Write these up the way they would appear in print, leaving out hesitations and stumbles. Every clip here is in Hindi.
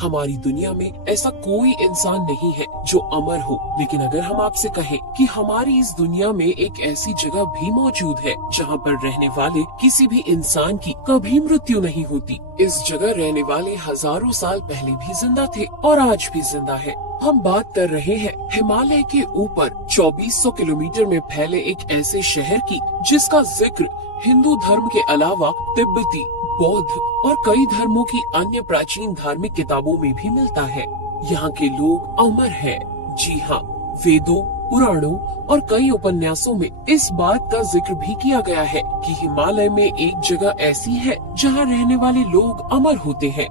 हमारी दुनिया में ऐसा कोई इंसान नहीं है जो अमर हो, लेकिन अगर हम आपसे कहें कि हमारी इस दुनिया में एक ऐसी जगह भी मौजूद है जहाँ पर रहने वाले किसी भी इंसान की कभी मृत्यु नहीं होती, इस जगह रहने वाले हजारों साल पहले भी जिंदा थे और आज भी जिंदा है। हम बात कर रहे हैं हिमालय के ऊपर 2400 किलोमीटर में फैले एक ऐसे शहर की जिसका जिक्र हिंदू धर्म के अलावा तिब्बती, बौद्ध और कई धर्मों की अन्य प्राचीन धार्मिक किताबों में भी मिलता है। यहाँ के लोग अमर हैं। जी हाँ, वेदों, पुराणों और कई उपन्यासों में इस बात का जिक्र भी किया गया है कि हिमालय में एक जगह ऐसी है जहाँ रहने वाले लोग अमर होते हैं।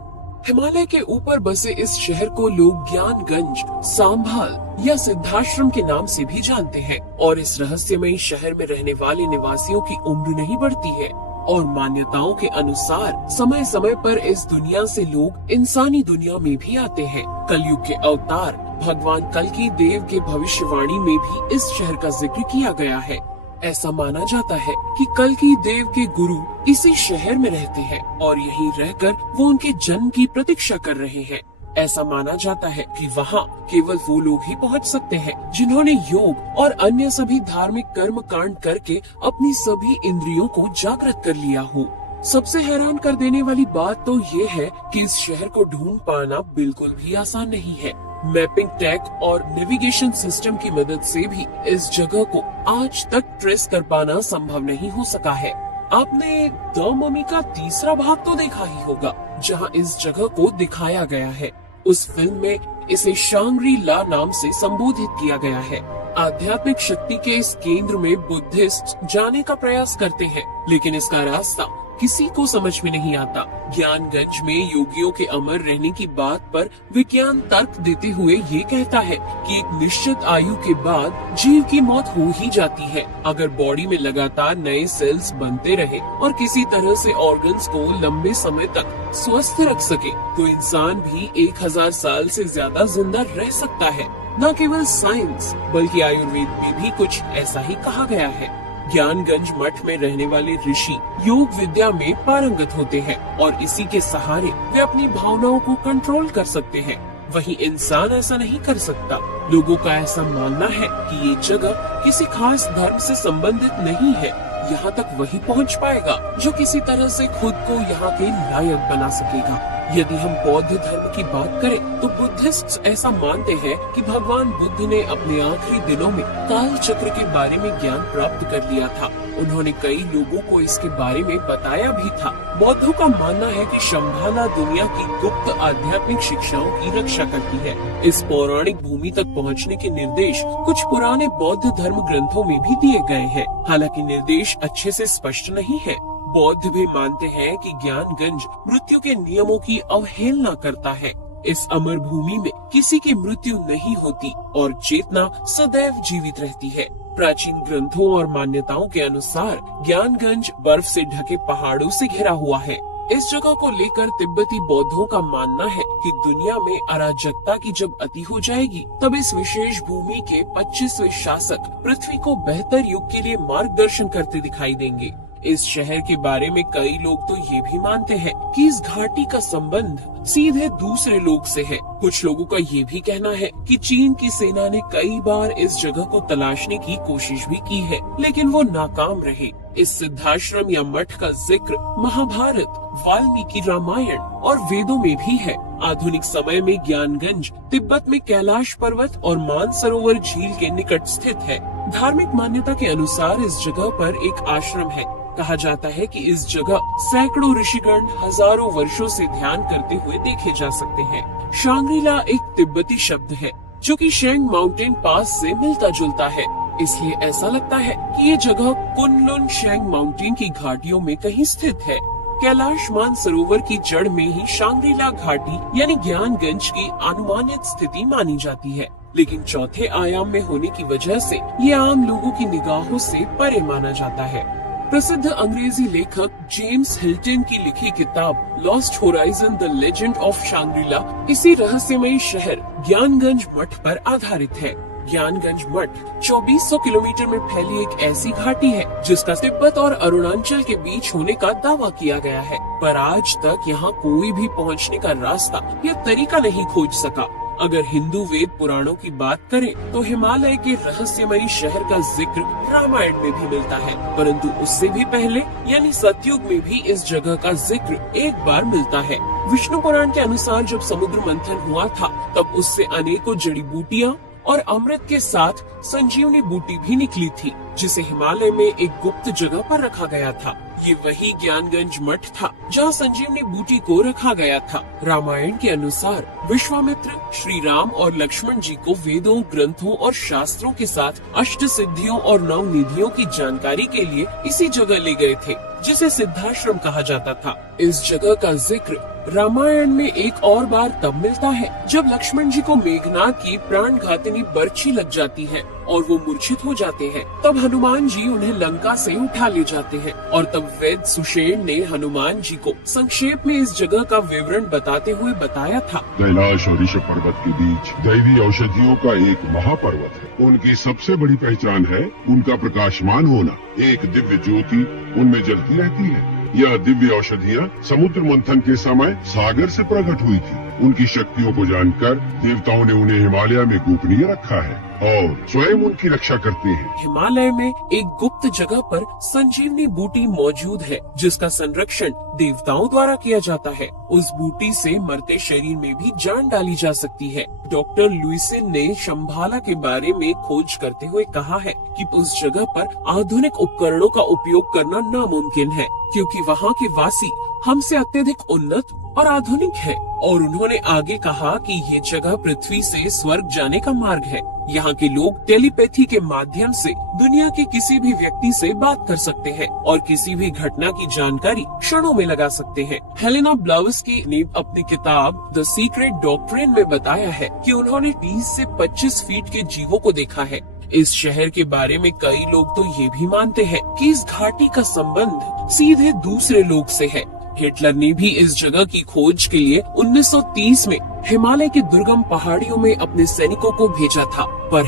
हिमालय के ऊपर बसे इस शहर को लोग ज्ञानगंज, सांभाल या सिद्धाश्रम के नाम से भी जानते हैं और इस रहस्यमयी शहर में रहने वाले निवासियों की उम्र नहीं बढ़ती है और मान्यताओं के अनुसार समय समय पर इस दुनिया से लोग इंसानी दुनिया में भी आते हैं। कलयुग के अवतार भगवान कल्कि देव के भविष्यवाणी में भी इस शहर का जिक्र किया गया है। ऐसा माना जाता है कि कल्कि देव के गुरु इसी शहर में रहते हैं और यहीं रहकर वो उनके जन्म की प्रतीक्षा कर रहे हैं। ऐसा माना जाता है कि वहाँ केवल वो लोग ही पहुँच सकते हैं जिन्होंने योग और अन्य सभी धार्मिक कर्म कांड करके अपनी सभी इंद्रियों को जागृत कर लिया हो। सबसे हैरान कर देने वाली बात तो ये है कि इस शहर को ढूंढ पाना बिल्कुल भी आसान नहीं है। मैपिंग टैग और नेविगेशन सिस्टम की मदद से भी इस जगह को आज तक ट्रेस कर पाना संभव नहीं हो सका है। आपने द ममी का तीसरा भाग तो देखा ही होगा, जहां इस जगह को दिखाया गया है। उस फिल्म में इसे शांग्री ला नाम से संबोधित किया गया है। आध्यात्मिक शक्ति के इस केंद्र में बुद्धिस्ट जाने का प्रयास करते हैं, लेकिन इसका रास्ता किसी को समझ में नहीं आता। ज्ञानगंज में योगियों के अमर रहने की बात पर विज्ञान तर्क देते हुए ये कहता है कि एक निश्चित आयु के बाद जीव की मौत हो ही जाती है। अगर बॉडी में लगातार नए सेल्स बनते रहे और किसी तरह से ऑर्गन्स को लंबे समय तक स्वस्थ रख सके तो इंसान भी 1000 साल से ज्यादा जिंदा रह सकता है। न केवल साइंस बल्कि आयुर्वेद में भी कुछ ऐसा ही कहा गया है। ज्ञानगंज मठ में रहने वाले ऋषि योग विद्या में पारंगत होते हैं और इसी के सहारे वे अपनी भावनाओं को कंट्रोल कर सकते हैं। वहीं इंसान ऐसा नहीं कर सकता। लोगों का ऐसा मानना है कि ये जगह किसी खास धर्म से संबंधित नहीं है। यहाँ तक वही पहुँच पाएगा जो किसी तरह से खुद को यहाँ के लायक बना सकेगा। यदि हम बौद्ध धर्म की बात करें तो बुद्धिस्ट ऐसा मानते हैं कि भगवान बुद्ध ने अपने आखिरी दिनों में काल चक्र के बारे में ज्ञान प्राप्त कर लिया था। उन्होंने कई लोगों को इसके बारे में बताया भी था। बौद्धों का मानना है कि शंभाला दुनिया की गुप्त आध्यात्मिक शिक्षाओं की रक्षा करती है। इस पौराणिक भूमि तक पहुंचने के निर्देश कुछ पुराने बौद्ध धर्म ग्रंथों में भी दिए गए हैं, हालांकि निर्देश अच्छे से स्पष्ट नहीं है। बौद्ध भी मानते हैं कि ज्ञानगंज मृत्यु के नियमों की अवहेलना करता है। इस अमर भूमि में किसी की मृत्यु नहीं होती और चेतना सदैव जीवित रहती है। प्राचीन ग्रंथों और मान्यताओं के अनुसार ज्ञानगंज बर्फ से ढके पहाड़ों से घिरा हुआ है। इस जगह को लेकर तिब्बती बौद्धों का मानना है कि दुनिया में अराजकता की जब अति हो जाएगी तब इस विशेष भूमि के 25वें शासक पृथ्वी को बेहतर युग के लिए मार्गदर्शन करते दिखाई देंगे। इस शहर के बारे में कई लोग तो ये भी मानते हैं कि इस घाटी का संबंध सीधे दूसरे लोक से है। कुछ लोगों का ये भी कहना है कि चीन की सेना ने कई बार इस जगह को तलाशने की कोशिश भी की है, लेकिन वो नाकाम रहे। इस सिद्धाश्रम या मठ का जिक्र महाभारत, वाल्मीकि रामायण और वेदों में भी है। आधुनिक समय में ज्ञानगंज तिब्बत में कैलाश पर्वत और मानसरोवर झील के निकट स्थित है। धार्मिक मान्यता के अनुसार इस जगह पर एक आश्रम है। कहा जाता है कि इस जगह सैकड़ों ऋषिगण हजारों वर्षों से ध्यान करते हुए देखे जा सकते हैं। शांग्रीला एक तिब्बती शब्द है जो कि शेंग माउंटेन पास से मिलता जुलता है, इसलिए ऐसा लगता है कि ये जगह कुनलुन शेंग माउंटेन की घाटियों में कहीं स्थित है। कैलाश मानसरोवर की जड़ में ही शांग्रीला घाटी यानी ज्ञानगंज की अनुमानित स्थिति मानी जाती है, लेकिन चौथे आयाम में होने की वजह से ये आम लोगों की निगाहों से परे माना जाता है। प्रसिद्ध अंग्रेजी लेखक जेम्स हिल्टन की लिखी किताब Lost Horizon the legend of Shangri-La इसी रहस्यमयी शहर ज्ञानगंज मठ पर आधारित है। ज्ञानगंज मठ 2400 किलोमीटर में फैली एक ऐसी घाटी है जिसका तिब्बत और अरुणाचल के बीच होने का दावा किया गया है। पर आज तक यहाँ कोई भी पहुँचने का रास्ता या तरीका नहीं खोज सका। अगर हिंदू वेद पुराणों की बात करें तो हिमालय के रहस्यमयी शहर का जिक्र रामायण में भी मिलता है, परंतु उससे भी पहले यानी सतयुग में भी इस जगह का जिक्र एक बार मिलता है। विष्णु पुराण के अनुसार जब समुद्र मंथन हुआ था तब उससे अनेकों जड़ी बूटियाँ और अमृत के साथ संजीवनी बूटी भी निकली थी, जिसे हिमालय में एक गुप्त जगह पर रखा गया था। ये वही ज्ञानगंज मठ था जहाँ संजीवनी बूटी को रखा गया था। रामायण के अनुसार विश्वामित्र श्री राम और लक्ष्मण जी को वेदों, ग्रंथों और शास्त्रों के साथ अष्ट सिद्धियों और नौ निधियों की जानकारी के लिए इसी जगह ले गए थे, जिसे सिद्धाश्रम कहा जाता था। इस जगह का जिक्र रामायण में एक और बार तब मिलता है जब लक्ष्मण जी को मेघनाद की प्राणघातिनी बर्छी लग जाती है और वो मूर्छित हो जाते हैं। तब हनुमान जी उन्हें लंका से उठा ले जाते हैं और तब वेद सुषेण ने हनुमान जी को संक्षेप में इस जगह का विवरण बताते हुए बताया था। कैलाश और ऋषभ पर्वत के बीच दैवी औषधियों का एक महापर्वत है। उनकी सबसे बड़ी पहचान है उनका प्रकाशमान होना। एक दिव्य ज्योति उनमें जलती रहती है। यह दिव्य औषधियाँ समुद्र मंथन के समय सागर से प्रकट हुई थी। उनकी शक्तियों को जानकर देवताओं ने उन्हें हिमालय में गोपनीय रखा है और स्वयं उनकी रक्षा करते हैं। हिमालय में एक गुप्त जगह पर संजीवनी बूटी मौजूद है, जिसका संरक्षण देवताओं द्वारा किया जाता है। उस बूटी से मरते शरीर में भी जान डाली जा सकती है। डॉक्टर लुइसिन ने शंभाला के बारे में खोज करते हुए कहा है कि उस जगह पर आधुनिक उपकरणों का उपयोग करना नामुमकिन है, क्योंकि वहाँ के वासी हमसे अत्यधिक उन्नत और आधुनिक है। और उन्होंने आगे कहा कि ये जगह पृथ्वी से स्वर्ग जाने का मार्ग है। यहाँ के लोग टेलीपैथी के माध्यम से दुनिया के किसी भी व्यक्ति से बात कर सकते हैं और किसी भी घटना की जानकारी क्षणों में लगा सकते हैं। हेलेना ब्लावस्की ने अपनी किताब द सीक्रेट डॉक्ट्रिन में बताया है कि उन्होंने 20 से 25 फीट के जीवों को देखा है। इस शहर के बारे में कई लोग तो ये भी मानते हैं कि इस घाटी का संबंध सीधे दूसरे लोक से है। हिटलर ने भी इस जगह की खोज के लिए 1930 में हिमालय के दुर्गम पहाड़ियों में अपने सैनिकों को भेजा था, पर